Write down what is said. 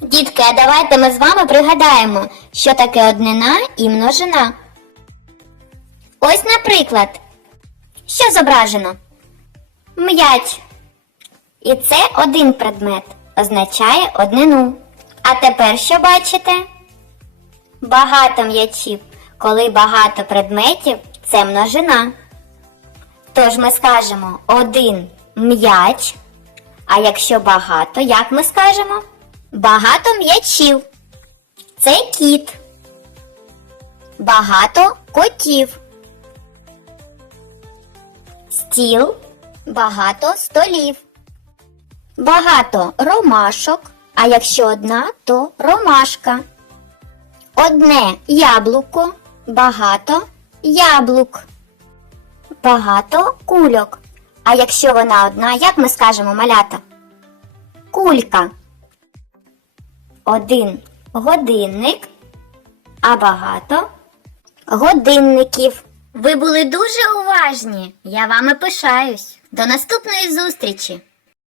Дітки, а давайте ми з вами пригадаємо, що таке однина і множина. Ось, наприклад, що зображено? М'яч. І це один предмет означає однину. А тепер що бачите? Багато м'ячів. Коли багато предметів це множина. Тож ми скажемо один м'яч. А якщо багато, як ми скажемо? Багато м'ячів. Це кіт. Багато котів. Стіл. Багато столів. Багато ромашок. А якщо одна, то ромашка. Одне яблуко. Багато яблук. Багато кульок. А якщо вона одна, як ми скажемо малята? Кулька. Один годинник, а багато годинників. Ви були дуже уважні. Я вами пишаюсь. До наступної зустрічі!